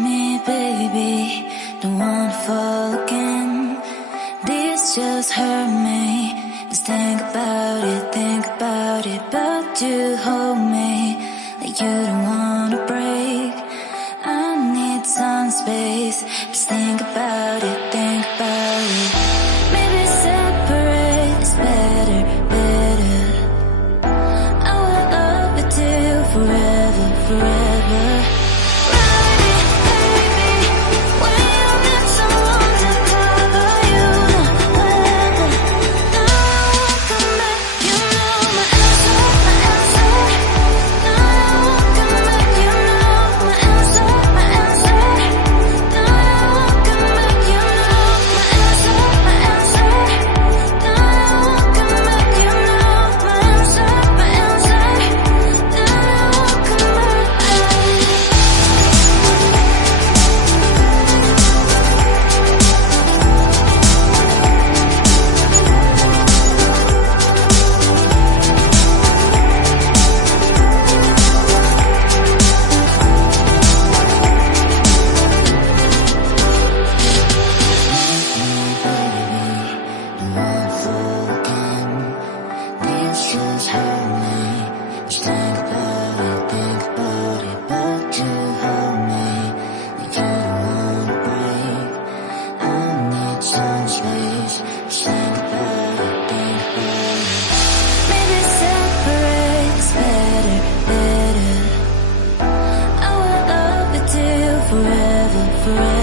me, baby, don't wanna fall again. This just hurt me. Just think about it, but you hold me like you don't wanna break. I need some space. Just think about it, maybe separate is better, better. I will love you till forever, forever. Just hurt me. Just think about it, but you hold me like you don't wanna break. I need some space. Just think about it, maybe separate is better, better. I will love you till forever, forever.